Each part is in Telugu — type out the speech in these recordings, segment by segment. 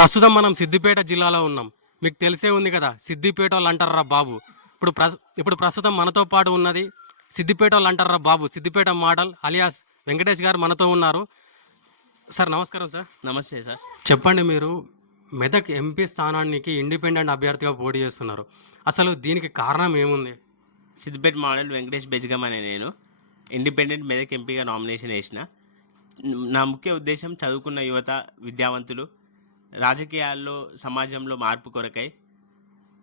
ప్రస్తుతం మనం సిద్దిపేట జిల్లాలో ఉన్నాం. మీకు తెలిసే ఉంది కదా సిద్దిపేట వాళ్ళు అంటారా బాబు? ఇప్పుడు ప్ర ఇప్పుడు ప్రస్తుతం మనతో పాటు ఉన్నది సిద్దిపేట వాళ్ళు అంటారా బాబు? సిద్దిపేట మోడల్ అలియాస్ వెంకటేష్ గారు మనతో ఉన్నారు. సార్ నమస్కారం సార్. నమస్తే సార్. చెప్పండి మీరు మెదక్ ఎంపీ స్థానానికి ఇండిపెండెంట్ అభ్యర్థిగా పోటీ చేస్తున్నారు. అసలు దీనికి కారణం ఏముంది? సిద్దిపేట మోడల్ వెంకటేష్ బెజ్గం అనే నేను. ఇండిపెండెంట్ మెదక్ ఎంపీగా నామినేషన్ వేసిన. నా ముఖ్య ఉద్దేశం చదువుకున్న యువత విద్యావంతులు రాజకీయాల్లో సమాజంలో మార్పు కొరకై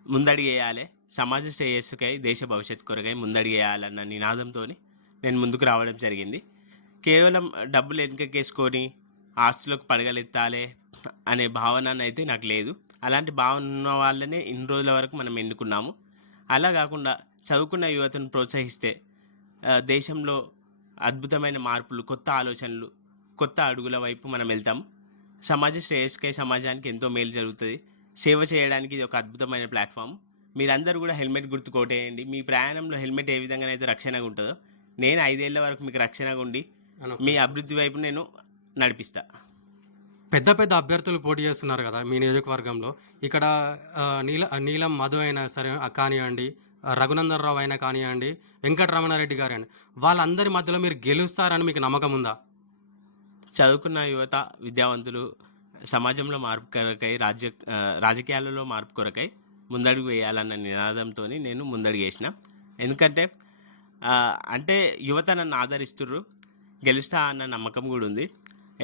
ముందడిగేయాలి సమాజ శ్రేయస్సుకై దేశ భవిష్యత్తు కొరకై ముందడిగేయాలన్న నినాదంతో నేను ముందుకు రావడం జరిగింది. కేవలం డబ్బులు వెనుకకేసుకొని ఆస్తులకు పడగలెత్తాలి అనే భావన అయితే నాకు లేదు. అలాంటి భావన ఉన్న వాళ్ళనే ఇన్ని రోజుల వరకు మనం ఎన్నుకున్నాము. అలా కాకుండా చదువుకున్న యువతను ప్రోత్సహిస్తే దేశంలో అద్భుతమైన మార్పులు కొత్త ఆలోచనలు కొత్త అడుగుల వైపు మనం వెళ్తాం సమాజ శ్రేయస్కై సమాజానికి ఎంతో మేలు జరుగుతుంది. సేవ చేయడానికి ఇది ఒక అద్భుతమైన ప్లాట్ఫామ్. మీరందరూ కూడా హెల్మెట్ గుర్తు కోటేయండి మీ ప్రయాణంలో హెల్మెట్ ఏ విధంగా అయితే రక్షణగా ఉంటుందో నేను ఐదేళ్ళ వరకు మీకు రక్షణగా ఉండి మీ అభివృద్ధి వైపు నేను నడిపిస్తా. పెద్ద పెద్ద అభ్యర్థులు పోటీ చేస్తున్నారు కదా మీ నియోజకవర్గంలో. ఇక్కడ నీల నీలం మధు అయినా సరే కానివ్వండి ఆ, రఘునందన్ రావు అయినా కానివ్వండి వెంకటరమణారెడ్డి గారు అండి వాళ్ళందరి మధ్యలో మీరు గెలుస్తారని మీకు నమ్మకం ఉందా? చదువుకున్న యువత విద్యావంతులు సమాజంలో మార్పు కొరకై రాజ్య రాజకీయాలలో మార్పు కొరకై ముందడుగు వేయాలన్న నినాదంతో నేను ముందడుగు వేసిన. ఎందుకంటే అంటే యువత నన్ను ఆదరిస్తుర్రు గెలుస్తా అన్న నమ్మకం కూడా ఉంది.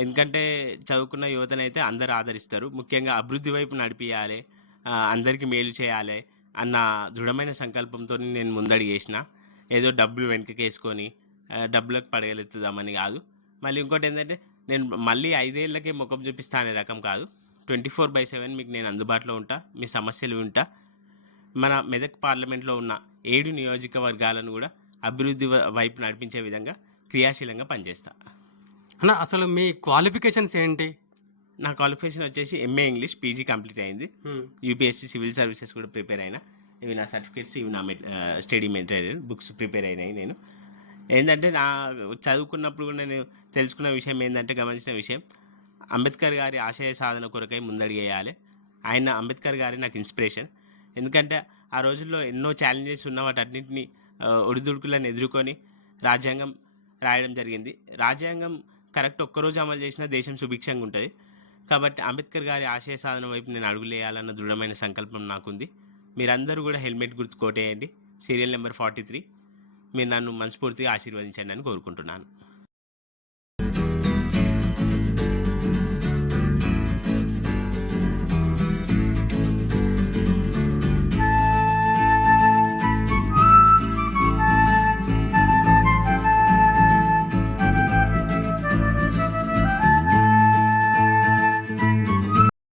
ఎందుకంటే చదువుకున్న యువతనైతే అందరు ఆదరిస్తారు. ముఖ్యంగా అభివృద్ధి వైపు నడిపియాలి అందరికీ మేలు చేయాలి అన్న దృఢమైన సంకల్పంతో నేను ముందడి చేసిన ఏదో డబ్బులు వెనకకేసుకొని డబ్బులకు పడగలెత్తుదామని కాదు. మళ్ళీ ఇంకోటి ఏంటంటే నేను మళ్ళీ ఐదేళ్ళకే ముఖం చూపిస్తా అనే రకం కాదు. ట్వంటీ ఫోర్ బై సెవెన్ మీకు నేను అందుబాటులో ఉంటా మీ సమస్యలు వింటా. మన మెదక్ పార్లమెంట్లో ఉన్న ఏడు నియోజకవర్గాలను కూడా అభివృద్ధి వైపు నడిపించే విధంగా క్రియాశీలంగా పనిచేస్తా. అన్న అసలు మీ క్వాలిఫికేషన్స్ ఏంటి? నా క్వాలిఫికేషన్ వచ్చేసి ఎంఏ ఇంగ్లీష్ పీజీ కంప్లీట్ అయింది. యూపీఎస్సీ సివిల్ సర్వీసెస్ కూడా ప్రిపేర్ అయినా. ఇవి నా సర్టిఫికేట్స్ ఇవి నా స్టడీ మెటీరియల్ బుక్స్ ప్రిపేర్ అయినాయి నేను. ఏంటంటే నా చదువుకున్నప్పుడు కూడా నేను తెలుసుకున్న విషయం ఏంటంటే గమనించిన విషయం అంబేద్కర్ గారి ఆశయ సాధన కొరకై ముందడిగేయాలి. ఆయన అంబేద్కర్ గారి నాకు ఇన్స్పిరేషన్. ఎందుకంటే ఆ రోజుల్లో ఎన్నో ఛాలెంజెస్ ఉన్న వాటన్నింటినీ అన్నింటినీ ఒడిదుడుకులను ఎదుర్కొని రాజ్యాంగం రాయడం జరిగింది. రాజ్యాంగం కరెక్ట్ ఒక్కరోజు అమలు చేసినా దేశం సుభిక్షంగా ఉంటుంది. కాబట్టి అంబేద్కర్ గారి ఆశయ సాధన వైపు నేను అడుగులేయాలన్న దృఢమైన సంకల్పం నాకుంది. మీరందరూ కూడా హెల్మెట్ గుర్తు కోటేయండి సీరియల్ నెంబర్ ఫార్టీ త్రీ. మీరు నన్ను మనస్ఫూర్తిగా ఆశీర్వదించండి అని కోరుకుంటున్నాను.